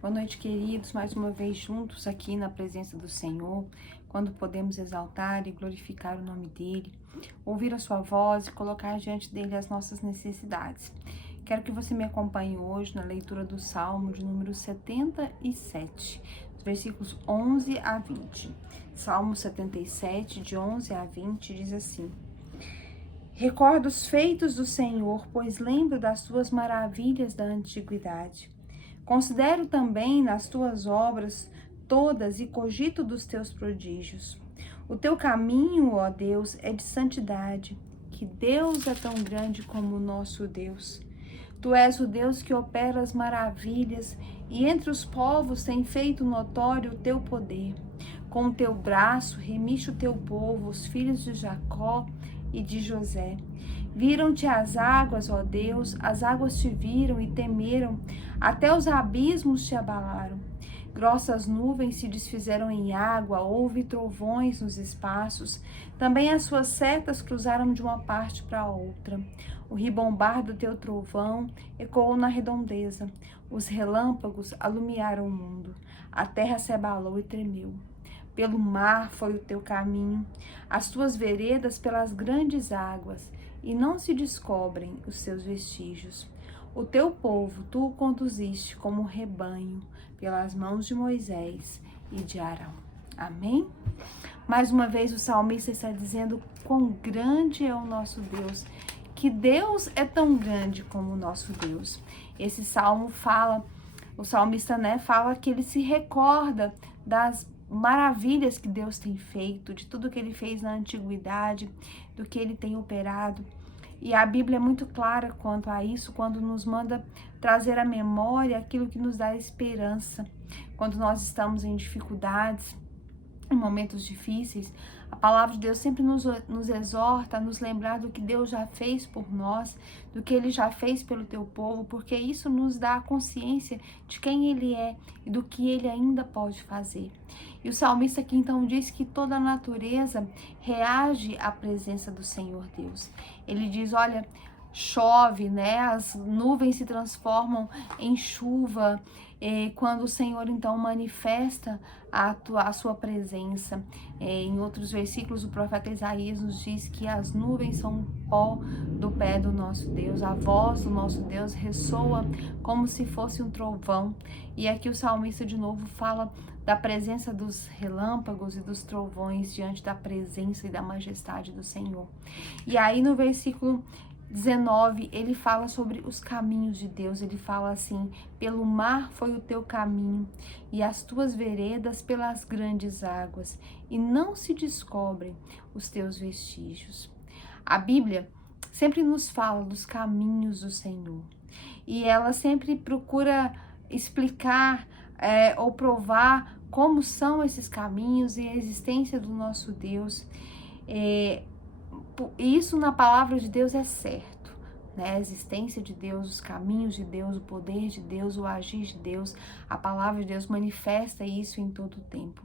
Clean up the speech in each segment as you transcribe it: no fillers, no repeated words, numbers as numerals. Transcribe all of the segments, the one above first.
Boa noite, queridos, mais uma vez juntos aqui na presença do Senhor, quando podemos exaltar e glorificar o nome dEle, ouvir a sua voz e colocar diante dEle as nossas necessidades. Quero que você me acompanhe hoje na leitura do Salmo de número 77, dos versículos 11 a 20. Salmo 77, de 11 a 20, diz assim: Recordo os feitos do Senhor, pois lembro das tuas maravilhas da antiguidade. Considero também nas tuas obras todas e cogito dos teus prodígios. O teu caminho, ó Deus, é de santidade. Que Deus é tão grande como o nosso Deus. Tu és o Deus que opera as maravilhas e entre os povos tem feito notório o teu poder. Com o teu braço remiste o teu povo, os filhos de Jacó e de José. Viram-te as águas, ó Deus, as águas te viram e temeram, até os abismos te abalaram. Grossas nuvens se desfizeram em água, houve trovões nos espaços. Também as suas setas cruzaram de uma parte para outra. O ribombar do teu trovão ecoou na redondeza. Os relâmpagos alumiaram o mundo. A terra se abalou e tremeu. Pelo mar foi o teu caminho, as tuas veredas pelas grandes águas, e não se descobrem os seus vestígios. O teu povo tu o conduziste como rebanho, pelas mãos de Moisés e de Arão. Amém? Mais uma vez o salmista está dizendo quão grande é o nosso Deus, que Deus é tão grande como o nosso Deus. Esse salmo fala, o salmista, fala que ele se recorda das maravilhas que Deus tem feito, de tudo que ele fez na antiguidade, do que ele tem operado. E a Bíblia é muito clara quanto a isso, quando nos manda trazer à memória aquilo que nos dá esperança. Quando nós estamos em dificuldades, em momentos difíceis, a palavra de Deus sempre nos exorta a nos lembrar do que Deus já fez por nós, do que Ele já fez pelo teu povo, porque isso nos dá a consciência de quem Ele é e do que Ele ainda pode fazer. E o salmista aqui então diz que toda a natureza reage à presença do Senhor Deus. Ele diz, olha, chove, as nuvens se transformam em chuva, quando o Senhor então manifesta a sua presença. Em outros versículos, o profeta Isaías nos diz que as nuvens são pó do pé do nosso Deus, a voz do nosso Deus ressoa como se fosse um trovão. E aqui o salmista de novo fala da presença dos relâmpagos e dos trovões diante da presença e da majestade do Senhor. E aí no versículo 19, ele fala sobre os caminhos de Deus. Ele fala assim: pelo mar foi o teu caminho e as tuas veredas pelas grandes águas, e não se descobrem os teus vestígios. A Bíblia sempre nos fala dos caminhos do Senhor e ela sempre procura explicar ou provar como são esses caminhos e a existência do nosso Deus. Isso na palavra de Deus é certo, A existência de Deus, os caminhos de Deus, o poder de Deus, o agir de Deus, a palavra de Deus manifesta isso em todo o tempo.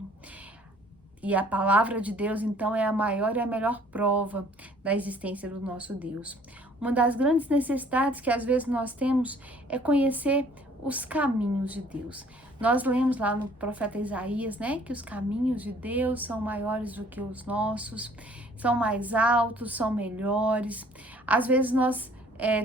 E a palavra de Deus, então, é a maior e a melhor prova da existência do nosso Deus. Uma das grandes necessidades que às vezes nós temos é conhecer os caminhos de Deus. Nós lemos lá no profeta Isaías, que os caminhos de Deus são maiores do que os nossos, são mais altos, são melhores. Às vezes nós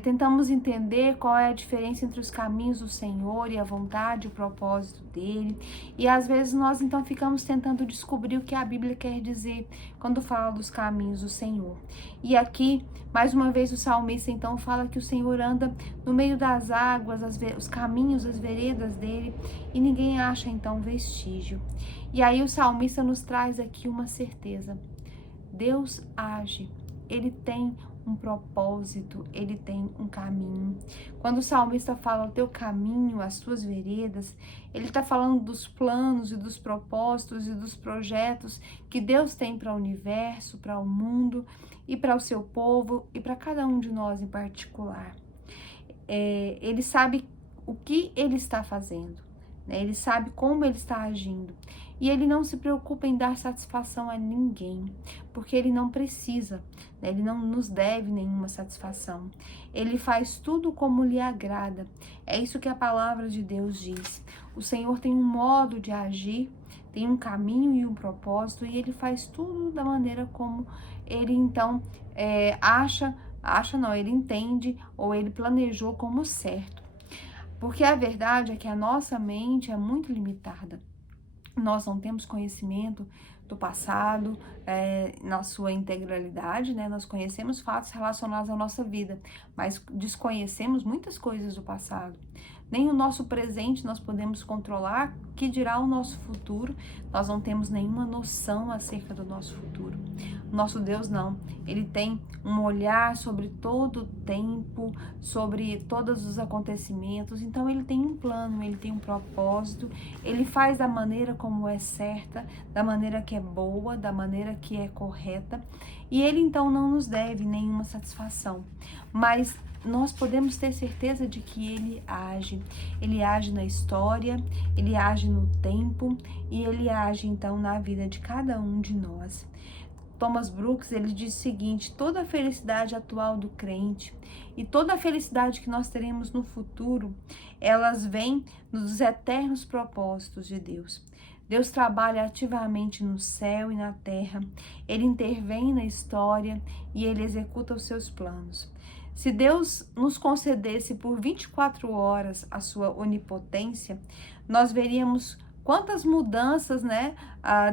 tentamos entender qual é a diferença entre os caminhos do Senhor e a vontade e o propósito dele. E às vezes nós então ficamos tentando descobrir o que a Bíblia quer dizer quando fala dos caminhos do Senhor. E aqui, mais uma vez, o salmista então fala que o Senhor anda no meio das águas, os caminhos, as veredas dele, e ninguém acha então vestígio. E aí o salmista nos traz aqui uma certeza: Deus age, Ele tem um propósito, Ele tem um caminho. Quando o salmista fala o teu caminho, as tuas veredas, ele está falando dos planos e dos propósitos e dos projetos que Deus tem para o universo, para o mundo e para o seu povo e para cada um de nós em particular. Ele sabe o que Ele está fazendo, Ele sabe como Ele está agindo. E ele não se preocupa em dar satisfação a ninguém, porque ele não precisa, né? Ele não nos deve nenhuma satisfação. Ele faz tudo como lhe agrada. É isso que a palavra de Deus diz. O Senhor tem um modo de agir, tem um caminho e um propósito, e ele faz tudo da maneira como ele então ele entende ou ele planejou como certo. Porque a verdade é que a nossa mente é muito limitada. Nós não temos conhecimento do passado na sua integralidade, né? Nós conhecemos fatos relacionados à nossa vida, mas desconhecemos muitas coisas do passado. Nem o nosso presente nós podemos controlar, que dirá o nosso futuro. Nós não temos nenhuma noção acerca do nosso futuro. O nosso Deus não. Ele tem um olhar sobre todo o tempo, sobre todos os acontecimentos. Então ele tem um plano, ele tem um propósito. Ele faz da maneira como é certa, da maneira que é boa, da maneira que é correta. E ele então não nos deve nenhuma satisfação. Mas nós podemos ter certeza de que ele age na história, ele age no tempo e ele age então na vida de cada um de nós. Thomas Brooks, ele diz o seguinte: toda a felicidade atual do crente e toda a felicidade que nós teremos no futuro, elas vêm dos eternos propósitos de Deus. Deus trabalha ativamente no céu e na terra, ele intervém na história e ele executa os seus planos. Se Deus nos concedesse por 24 horas a sua onipotência, nós veríamos quantas mudanças, né,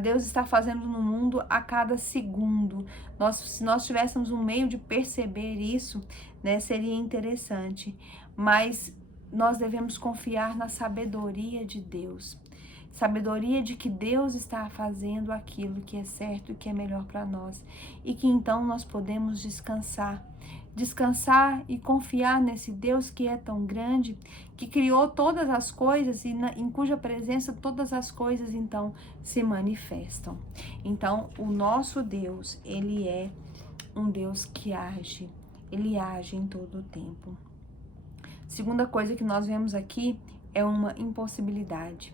Deus está fazendo no mundo a cada segundo. Se nós tivéssemos um meio de perceber isso, né, seria interessante. Mas nós devemos confiar na sabedoria de Deus. Sabedoria de que Deus está fazendo aquilo que é certo e que é melhor para nós. E que então nós podemos descansar e confiar nesse Deus que é tão grande, que criou todas as coisas e em cuja presença todas as coisas então se manifestam. Então, o nosso Deus, ele é um Deus que age, ele age em todo o tempo. Segunda coisa que nós vemos aqui é uma impossibilidade.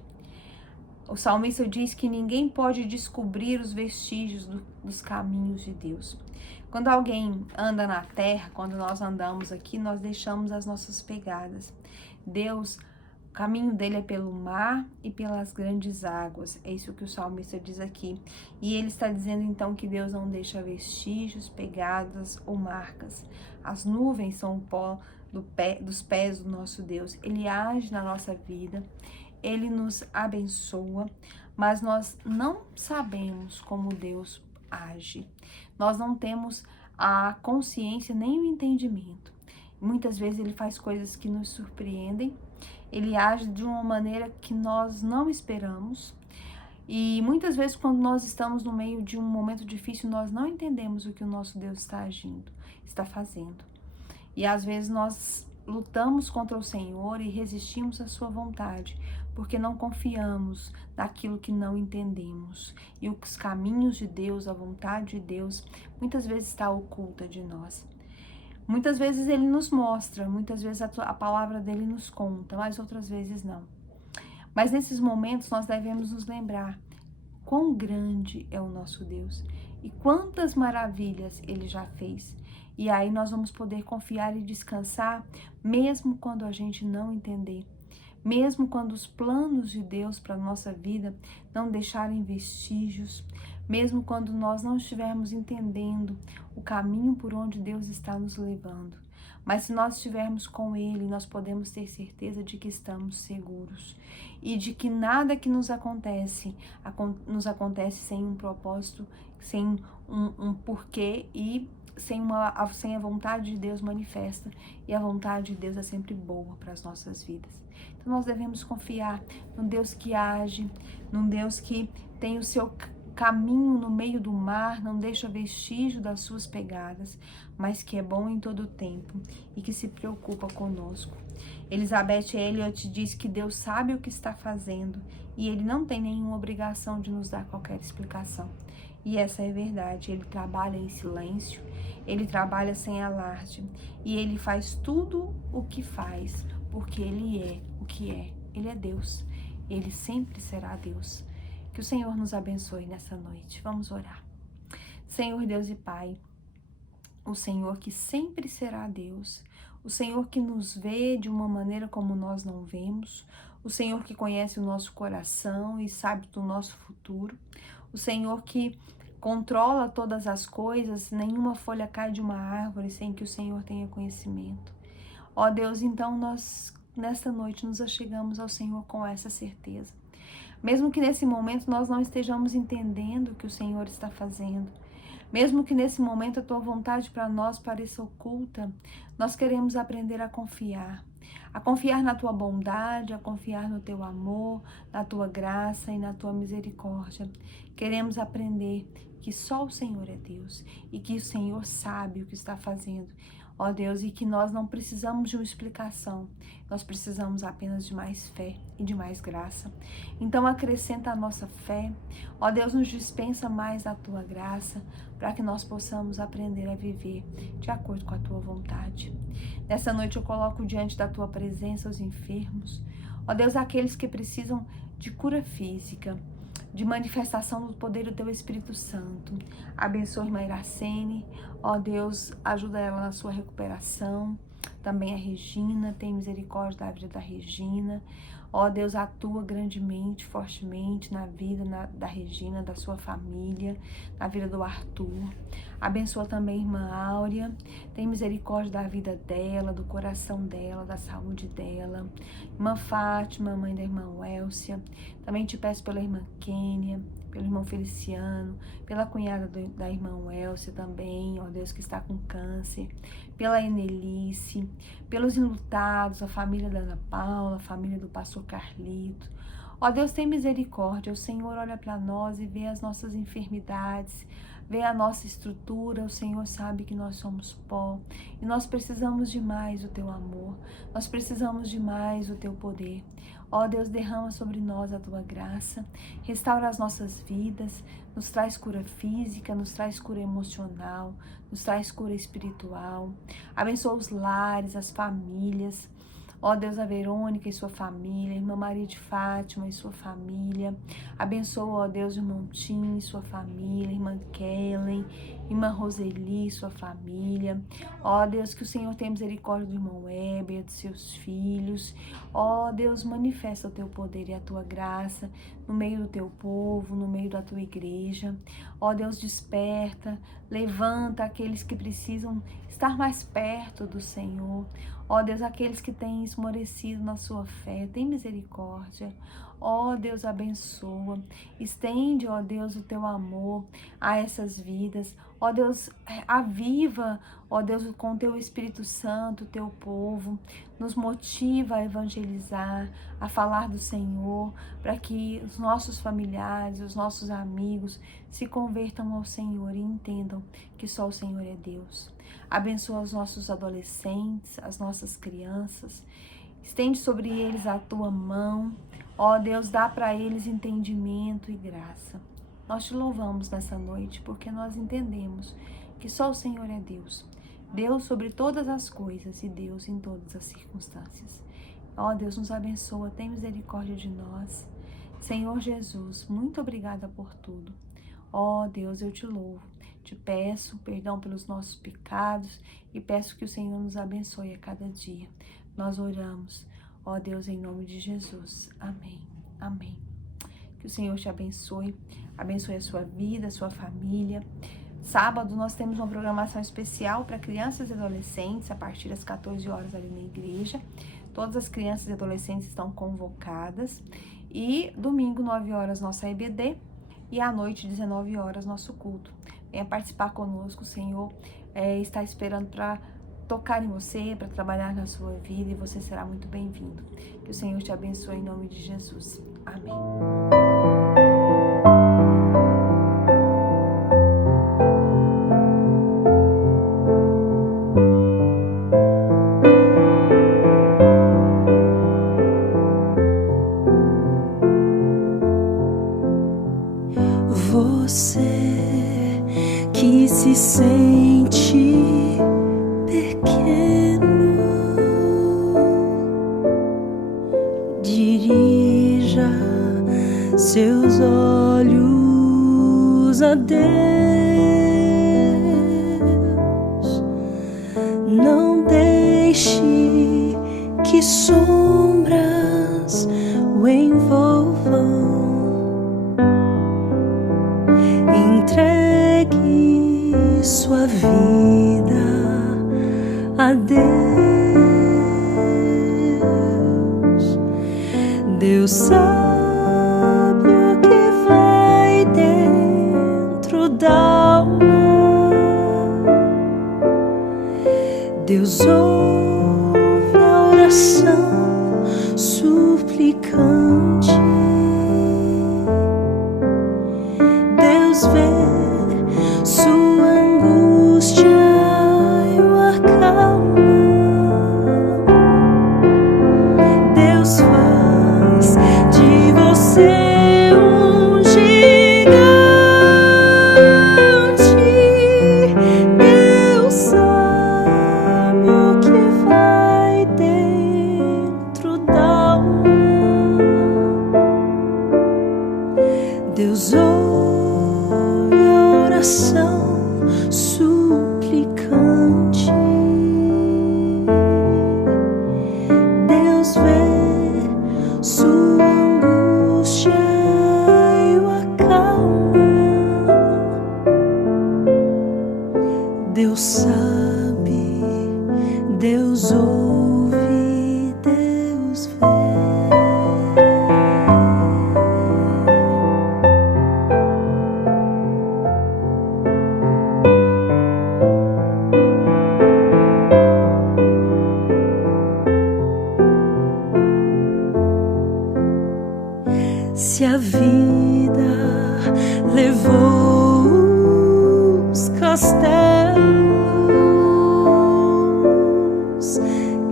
O salmista diz que ninguém pode descobrir os vestígios dos caminhos de Deus. Quando alguém anda na terra, quando nós andamos aqui, nós deixamos as nossas pegadas. Deus, o caminho dele é pelo mar e pelas grandes águas. É isso que o salmista diz aqui. E ele está dizendo então que Deus não deixa vestígios, pegadas ou marcas. As nuvens são o pó dos pés do nosso Deus. Ele age na nossa vida. Ele nos abençoa, mas nós não sabemos como Deus age. Nós não temos a consciência nem o entendimento. Muitas vezes ele faz coisas que nos surpreendem, ele age de uma maneira que nós não esperamos. E muitas vezes quando nós estamos no meio de um momento difícil, nós não entendemos o que o nosso Deus está agindo, está fazendo. E às vezes nós lutamos contra o Senhor e resistimos à sua vontade, porque não confiamos naquilo que não entendemos. E os caminhos de Deus, a vontade de Deus, muitas vezes está oculta de nós. Muitas vezes ele nos mostra, muitas vezes a palavra dele nos conta, mas outras vezes não. Mas nesses momentos nós devemos nos lembrar quão grande é o nosso Deus e quantas maravilhas ele já fez. E aí nós vamos poder confiar e descansar, mesmo quando a gente não entender. Mesmo quando os planos de Deus para a nossa vida não deixarem vestígios, mesmo quando nós não estivermos entendendo o caminho por onde Deus está nos levando. Mas se nós estivermos com Ele, nós podemos ter certeza de que estamos seguros e de que nada que nos acontece sem um propósito, sem um porquê e sem a vontade de Deus manifesta. E a vontade de Deus é sempre boa para as nossas vidas. Então nós devemos confiar num Deus que age, num Deus que tem o seu caminho no meio do mar, não deixa vestígio das suas pegadas, mas que é bom em todo o tempo e que se preocupa conosco. Elizabeth Elliot diz que Deus sabe o que está fazendo e Ele não tem nenhuma obrigação de nos dar qualquer explicação. E essa é a verdade. Ele trabalha em silêncio, Ele trabalha sem alarde e Ele faz tudo o que faz, porque Ele é o que é. Ele é Deus. Ele sempre será Deus. Que Que o Senhor nos abençoe nessa noite. Vamos orar. Senhor Deus e Pai, o Senhor que sempre será Deus, o Senhor que nos vê de uma maneira como nós não vemos, o Senhor que conhece o nosso coração e sabe do nosso futuro, o Senhor que controla todas as coisas, nenhuma folha cai de uma árvore sem que o Senhor tenha conhecimento. Ó Deus, então nós nesta noite nos achegamos ao Senhor com essa certeza. Mesmo que nesse momento nós não estejamos entendendo o que o Senhor está fazendo, mesmo que nesse momento a Tua vontade para nós pareça oculta, nós queremos aprender a confiar na Tua bondade, a confiar no Teu amor, na Tua graça e na Tua misericórdia. Queremos aprender que só o Senhor é Deus e que o Senhor sabe o que está fazendo. Ó Deus, e que nós não precisamos de uma explicação, nós precisamos apenas de mais fé e de mais graça. Então acrescenta a nossa fé, ó Deus, nos dispensa mais da Tua graça, para que nós possamos aprender a viver de acordo com a Tua vontade. Nessa noite eu coloco diante da Tua presença os enfermos, ó Deus, aqueles que precisam de cura física, de manifestação do poder do Teu Espírito Santo. Abençoa a irmã Iracene, ó Deus, ajuda ela na sua recuperação. Também a Regina, tem misericórdia da vida da Regina. Ó Deus, atua grandemente, fortemente na vida da Regina, da sua família, na vida do Arthur. Abençoa também a irmã Áurea, tem misericórdia da vida dela, do coração dela, da saúde dela. Irmã Fátima, mãe da irmã Wélcia, também te peço pela irmã Kênia, pelo irmão Feliciano, pela cunhada da irmã Wélcia também, ó Deus, que está com câncer, pela Enelice, pelos enlutados, a família da Ana Paula, a família do pastor Carlito. Ó Deus, tem misericórdia, o Senhor olha para nós e vê as nossas enfermidades, vê a nossa estrutura, o Senhor sabe que nós somos pó e nós precisamos de mais o Teu amor, nós precisamos de mais o Teu poder. Ó Deus, derrama sobre nós a Tua graça, restaura as nossas vidas, nos traz cura física, nos traz cura emocional, nos traz cura espiritual. Abençoa os lares, as famílias. Ó Deus, a Verônica e sua família, a irmã Maria de Fátima e sua família. Abençoa, ó Deus, o irmão Tim e sua família, a irmã Kellen, irmã Roseli e sua família. Ó Deus, que o Senhor tenha misericórdia do irmão Heber, dos seus filhos. Ó Deus, manifesta o Teu poder e a Tua graça no meio do Teu povo, no meio da Tua igreja. Ó Deus, desperta, levanta aqueles que precisam estar mais perto do Senhor. Ó Deus, aqueles que têm esmorecido na sua fé, tem misericórdia. Ó Deus, abençoa. Estende, ó Deus, o Teu amor a essas vidas. Ó Deus, aviva, ó Deus, com o Teu Espírito Santo, o Teu povo. Nos motiva a evangelizar, a falar do Senhor, para que os nossos familiares, os nossos amigos se convertam ao Senhor e entendam que só o Senhor é Deus. Abençoa os nossos adolescentes, as nossas crianças. Estende sobre eles a Tua mão. Ó Deus, dá para eles entendimento e graça. Nós Te louvamos nessa noite porque nós entendemos que só o Senhor é Deus. Deus sobre todas as coisas e Deus em todas as circunstâncias. Ó Deus, nos abençoa, tem misericórdia de nós. Senhor Jesus, muito obrigada por tudo. Ó Deus, eu Te louvo. Te peço perdão pelos nossos pecados e peço que o Senhor nos abençoe a cada dia. Nós oramos, ó Deus, em nome de Jesus. Amém. Amém. Que o Senhor te abençoe a sua vida, a sua família. Sábado nós temos uma programação especial para crianças e adolescentes a partir das 14 horas ali na igreja. Todas as crianças e adolescentes estão convocadas. E domingo, 9 horas, nossa EBD. E à noite, 19 horas, nosso culto. Venha participar conosco, o Senhor está esperando para tocar em você, para trabalhar na sua vida e você será muito bem-vindo. Que o Senhor te abençoe em nome de Jesus. Amém. Você que se sente pequeno, dirija seus olhos Graças a Deus, não deixe que sombras o envolvam. Entregue sua vida a Deus. Deus sabe o que vai dentro da alma. Deus ouve a oração suplicante. Deus vê sua angústia e o acalma. Deus faz de você um gigante. Deus sabe o que vai dentro da alma. Deus ouve a oração suplicante. Deus vê sua angústia e o acalma. Deus sabe, Deus ouve, Deus vê. Se a vida levou os castelos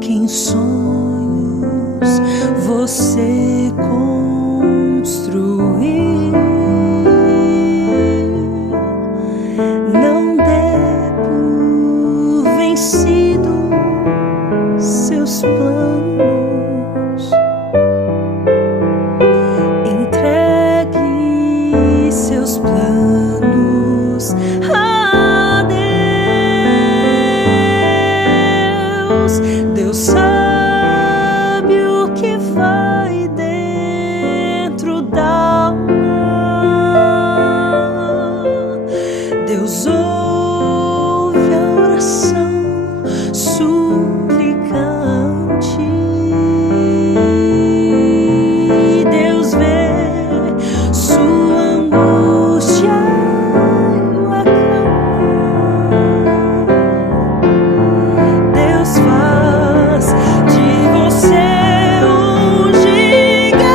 que em sonhos você construiu, não dê por vencido seus planos. Entregue seus planos a Deus. Deus sabe o que vai dentro da alma. Deus ouve a oração suplicante. Deus vê sua angústia e o acalma. Deus faz de você um gigante.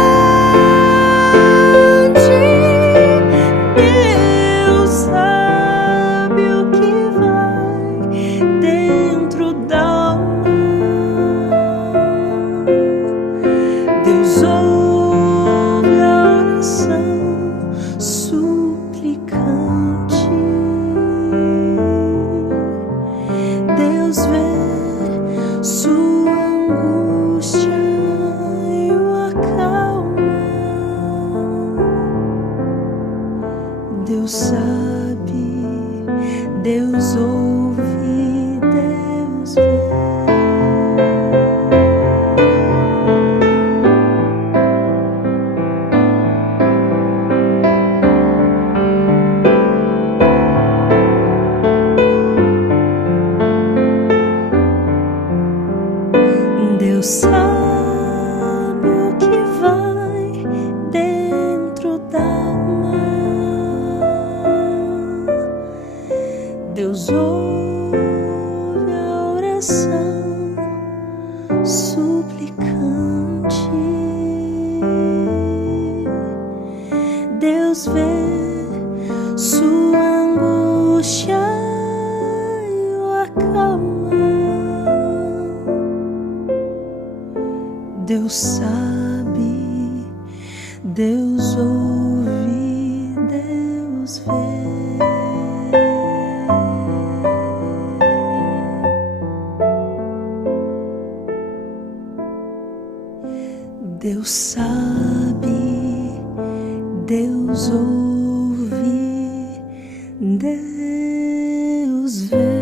Deus sabe o que vai dentro da alma. Deus ouve a oração suplicante. Deus vê sua angústia e o acalma. Deus sabe, Deus ouve, Deus vê. Deus sabe o que vai dentro da alma. Deus ouve a oração suplicante. Deus vê sua angústia e o acalma. Deus sabe, Deus ouve, Deus vê. Deus sabe, Deus ouve, Deus vê.